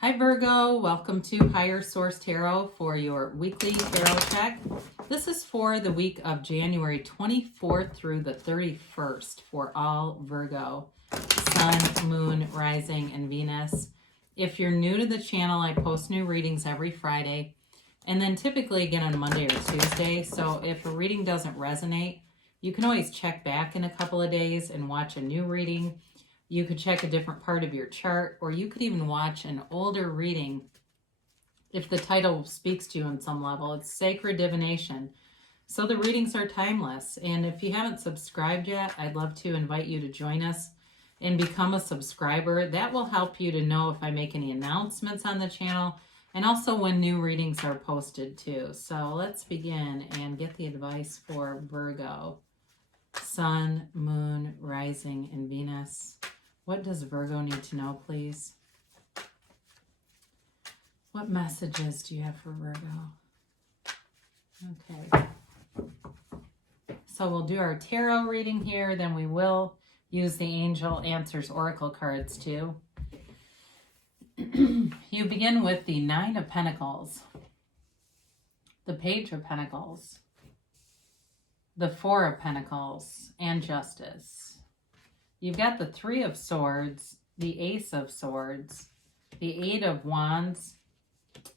Hi Virgo, welcome to Higher Source Tarot for your weekly tarot check. This is for the week of January 24th through the 31st for all Virgo, Sun, Moon, Rising, and Venus. If you're new to the channel, I post new readings every Friday and then typically again on Monday or Tuesday. So if a reading doesn't resonate, you can always check back in a couple of days and watch a new reading. You could check a different part of your chart, or you could even watch an older reading if the title speaks to you on some level. It's Sacred Divination. So the readings are timeless. And if you haven't subscribed yet, I'd love to invite you to join us and become a subscriber. That will help you to know if I make any announcements on the channel and also when new readings are posted too. So let's begin and get the advice for Virgo, Sun, Moon, Rising, and Venus. What does Virgo need to know, please? What messages do you have for Virgo? Okay. So we'll do our tarot reading here, then we will use the Angel Answers Oracle cards too. You begin with the Nine of Pentacles, the Page of Pentacles, the Four of Pentacles, and Justice. You've got the Three of Swords, the Ace of Swords, the Eight of Wands,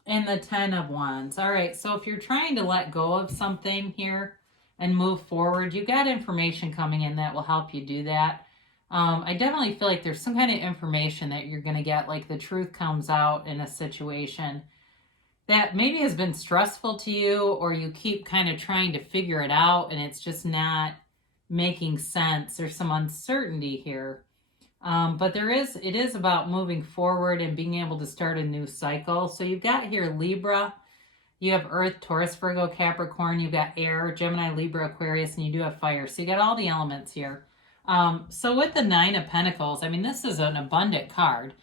and the 10 of Wands. All right, so if you're trying to let go of something here and move forward, you got information coming in that will help you do that. I definitely feel like there's some kind of information that you're going to get, like the truth comes out in a situation that maybe has been stressful to you, or you keep kind of trying to figure it out and it's just not making sense. There's some uncertainty here. But it is about moving forward and being able to start a new cycle. So you've got here Libra, you have Earth, Taurus, Virgo, Capricorn, you've got Air, Gemini, Libra, Aquarius, and you do have Fire. So you got all the elements here. So with the Nine of Pentacles, I mean, this is an abundant card,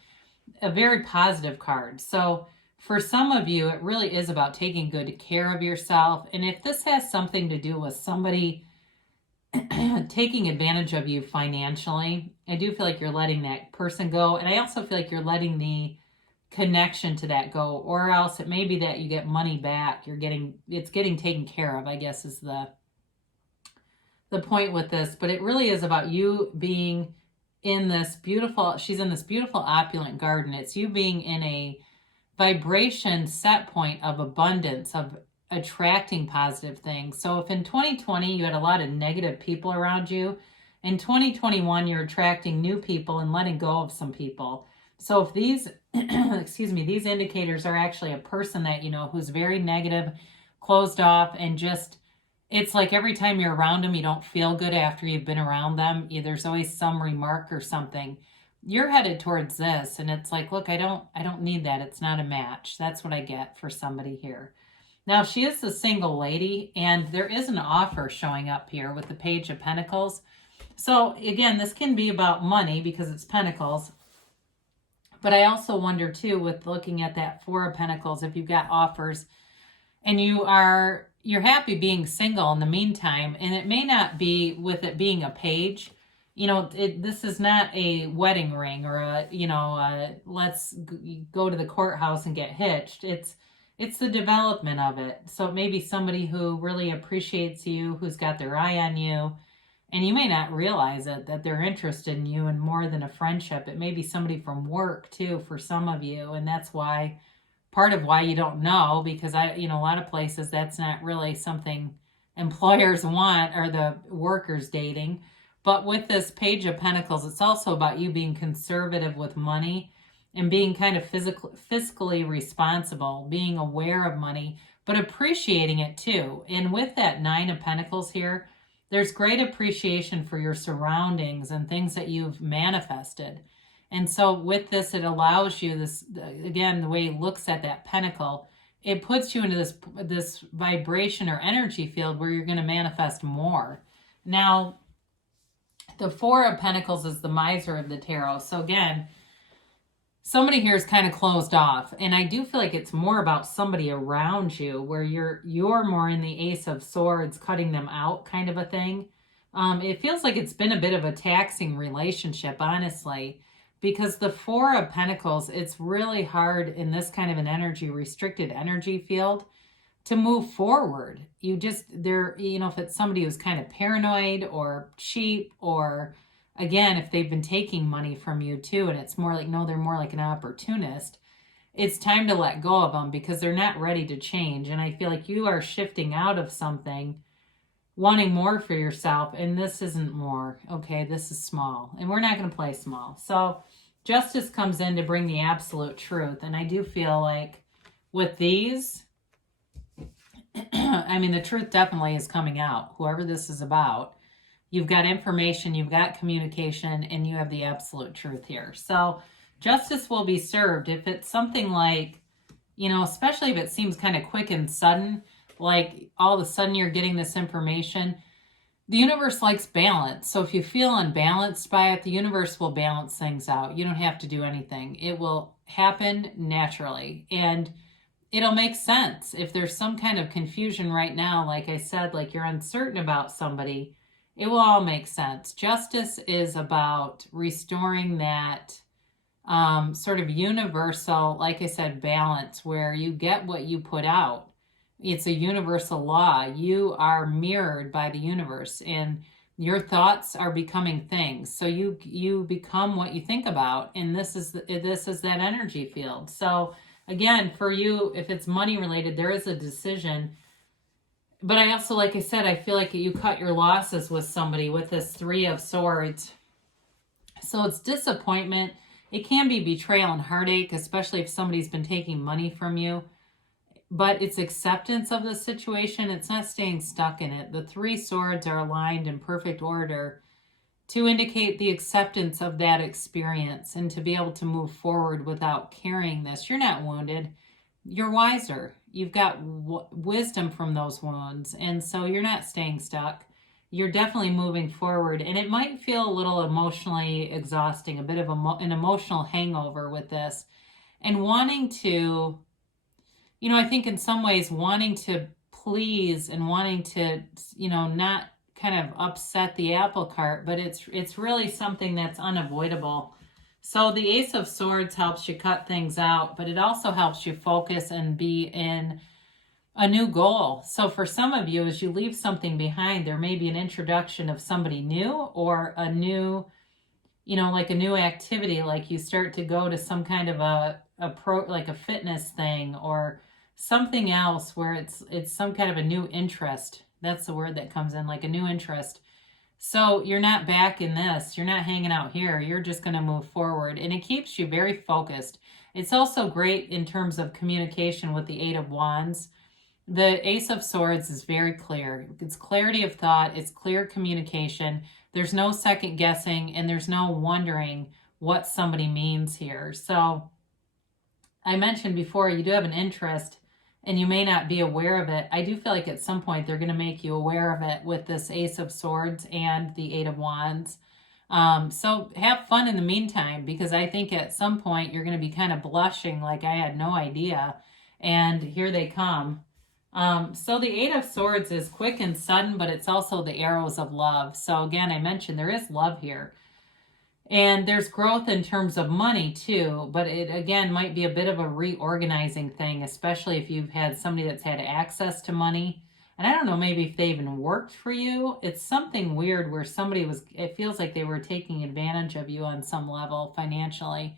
a very positive card. So for some of you, it really is about taking good care of yourself. And if this has something to do with somebody taking advantage of you financially, I do feel like you're letting that person go. And I also feel like you're letting the connection to that go, or else it may be that you get money back. It's getting taken care of, I guess, is the point with this. But it really is about you being in this beautiful, she's in this beautiful opulent garden. It's you being in a vibration set point of abundance, of attracting positive things. So if in 2020 you had a lot of negative people around you, in 2021 you're attracting new people and letting go of some people. So if these these indicators are actually a person that you know who's very negative, closed off, and just it's like every time you're around them you don't feel good after you've been around them. There's always some remark or something. You're headed towards this, and it's like, look, I don't need that. It's not a match. That's what I get for somebody here. Now, she is a single lady, and there is an offer showing up here with the Page of Pentacles. So, again, this can be about money because it's Pentacles. But I also wonder, too, with looking at that Four of Pentacles, if you've got offers and you're happy being single in the meantime, and it may not be with it being a page. You know, this is not a wedding ring or let's go to the courthouse and get hitched. It's the development of it. So it may be somebody who really appreciates you, who's got their eye on you, and you may not realize it, that they're interested in you in more than a friendship. It may be somebody from work too for some of you, and that's why, part of why you don't know, because a lot of places that's not really something employers want, or the workers dating. But with this Page of Pentacles, it's also about you being conservative with money and being kind of fiscally responsible, being aware of money, but appreciating it too. And with that Nine of Pentacles here, there's great appreciation for your surroundings and things that you've manifested. And so with this, it allows you this, again, the way it looks at that pentacle, it puts you into this vibration or energy field where you're going to manifest more. Now, the Four of Pentacles is the miser of the tarot. So again, somebody here is kind of closed off, and I do feel like it's more about somebody around you where you're more in the Ace of Swords, cutting them out kind of a thing. It feels like it's been a bit of a taxing relationship, honestly. because the Four of Pentacles, it's really hard in this kind of an energy, restricted energy field, to move forward. You just, if it's somebody who's kind of paranoid or cheap, or again, if they've been taking money from you too, and it's more like, no, they're more like an opportunist, it's time to let go of them because they're not ready to change. And I feel like you are shifting out of something, wanting more for yourself, and this isn't more, okay? This is small, and we're not going to play small. So justice comes in to bring the absolute truth, and I do feel like with these, I mean, the truth definitely is coming out, whoever this is about. You've got information, you've got communication, and you have the absolute truth here. So justice will be served. If it's something like, especially if it seems kind of quick and sudden, like all of a sudden you're getting this information, the universe likes balance. So if you feel unbalanced by it, the universe will balance things out. You don't have to do anything. It will happen naturally. And it'll make sense. If there's some kind of confusion right now, like I said, like you're uncertain about somebody, it will all make sense. Justice is about restoring that sort of universal, like I said, balance where you get what you put out. It's a universal law. You are mirrored by the universe, and your thoughts are becoming things. So you become what you think about, and this is that energy field. So again, for you, if it's money related, there is a decision. But I also, like I said, I feel like you cut your losses with somebody with this Three of Swords. So it's disappointment. It can be betrayal and heartache, especially if somebody's been taking money from you. But it's acceptance of the situation. It's not staying stuck in it. The Three Swords are aligned in perfect order to indicate the acceptance of that experience and to be able to move forward without carrying this. You're not wounded. You're wiser. You've got wisdom from those wounds. And so you're not staying stuck. You're definitely moving forward. And it might feel a little emotionally exhausting, a bit of an emotional hangover with this. And wanting to, I think in some ways wanting to please and wanting to, not kind of upset the apple cart, but it's really something that's unavoidable. So the Ace of Swords helps you cut things out, but it also helps you focus and be in a new goal. So for some of you, as you leave something behind, there may be an introduction of somebody new or a new, like a new activity, like you start to go to some kind of like a fitness thing or something else where it's some kind of a new interest. That's the word that comes in, like a new interest. So you're not back in this. You're not hanging out here. You're just going to move forward. And it keeps you very focused. It's also great in terms of communication with the Eight of Wands. The Ace of Swords is very clear. It's clarity of thought. It's clear communication. There's no second guessing, and there's no wondering what somebody means here. So I mentioned before, you do have an interest and you may not be aware of it. I do feel like at some point they're going to make you aware of it with this Ace of Swords and the Eight of Wands. So have fun in the meantime, because I think at some point you're going to be kind of blushing like I had no idea. And here they come. So the Eight of Swords is quick and sudden, but it's also the arrows of love. So again, I mentioned there is love here. And there's growth in terms of money too, but it again might be a bit of a reorganizing thing, especially if you've had somebody that's had access to money. And I don't know, maybe if they even worked for you. It's something weird where it feels like they were taking advantage of you on some level financially.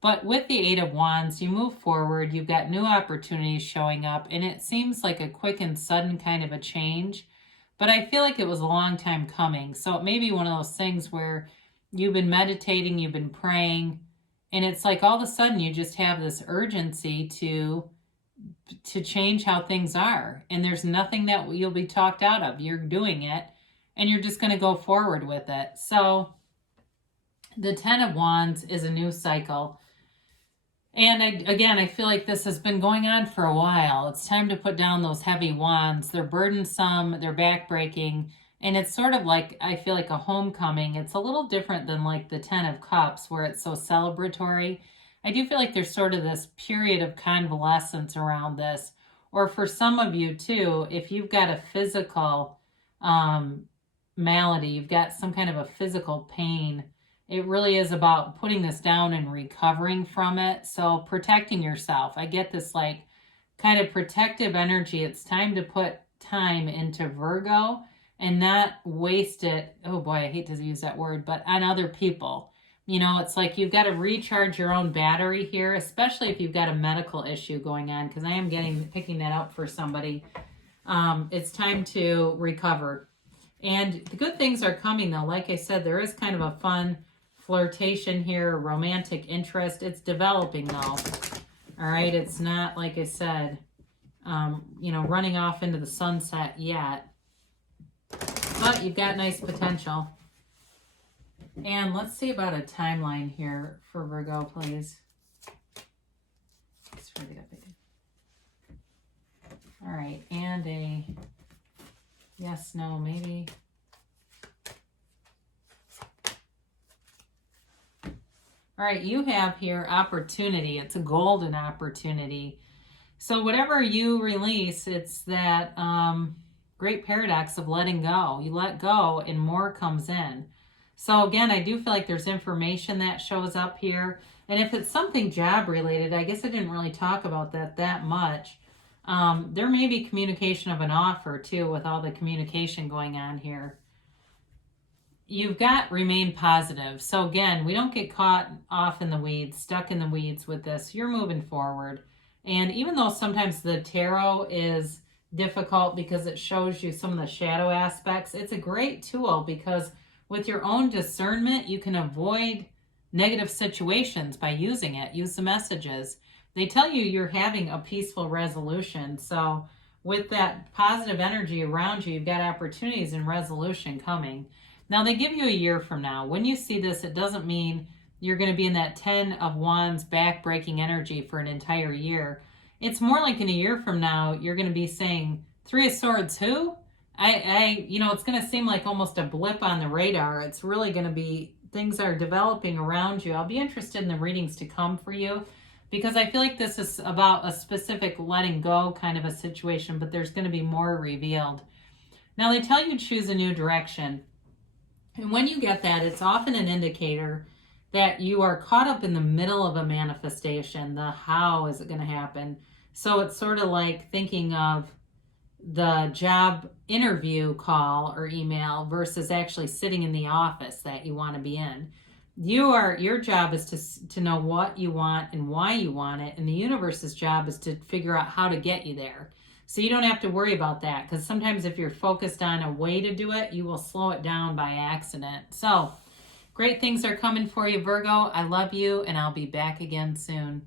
But with the Eight of Wands, you move forward, you've got new opportunities showing up, and it seems like a quick and sudden kind of a change. But I feel like it was a long time coming. So it may be one of those things where you've been meditating, you've been praying, and it's like all of a sudden you just have this urgency to change how things are. And there's nothing that you'll be talked out of. You're doing it, and you're just going to go forward with it. So the Ten of Wands is a new cycle. And I feel like this has been going on for a while. It's time to put down those heavy wands. They're burdensome, they're backbreaking. And it's sort of like, I feel like a homecoming. It's a little different than like the Ten of Cups where it's so celebratory. I do feel like there's sort of this period of convalescence around this. Or for some of you too, if you've got a physical malady, you've got some kind of a physical pain it really is about putting this down and recovering from it. So protecting yourself. I get this like kind of protective energy. It's time to put time into Virgo and not waste it. Oh boy, I hate to use that word, but on other people. You know, it's like you've got to recharge your own battery here, especially if you've got a medical issue going on, because I am picking that up for somebody. It's time to recover. And the good things are coming though. Like I said, there is kind of a fun flirtation here, romantic interest. It's developing though. All right, it's not, like I said, you know, running off into the sunset yet. But you've got nice potential. And let's see about a timeline here for Virgo, please. All right, and a yes, no, maybe. All right, you have here opportunity. It's a golden opportunity. So whatever you release, it's that great paradox of letting go. You let go and more comes in. So again, I do feel like there's information that shows up here. And if it's something job related, I guess I didn't really talk about that much. There may be communication of an offer too with all the communication going on here. You've got remain positive. So again, we don't get caught off in the weeds, stuck in the weeds with this. You're moving forward. And even though sometimes the tarot is difficult because it shows you some of the shadow aspects, it's a great tool because with your own discernment, you can avoid negative situations by using it. Use the messages. They tell you you're having a peaceful resolution. So with that positive energy around you, you've got opportunities and resolution coming. Now, they give you a year from now. When you see this, it doesn't mean you're going to be in that 10 of Wands back-breaking energy for an entire year. It's more like in a year from now, you're going to be saying, 3 of Swords, who? You know, it's going to seem like almost a blip on the radar. It's really going to be, things are developing around you. I'll be interested in the readings to come for you because I feel like this is about a specific letting go kind of a situation, but there's going to be more revealed. Now, they tell you to choose a new direction. And when you get that, it's often an indicator that you are caught up in the middle of a manifestation. The how is it going to happen? So it's sort of like thinking of the job interview call or email versus actually sitting in the office that you want to be in. Your job is to know what you want and why you want it, and the universe's job is to figure out how to get you there. So you don't have to worry about that, because sometimes if you're focused on a way to do it, you will slow it down by accident. So great things are coming for you, Virgo. I love you, and I'll be back again soon.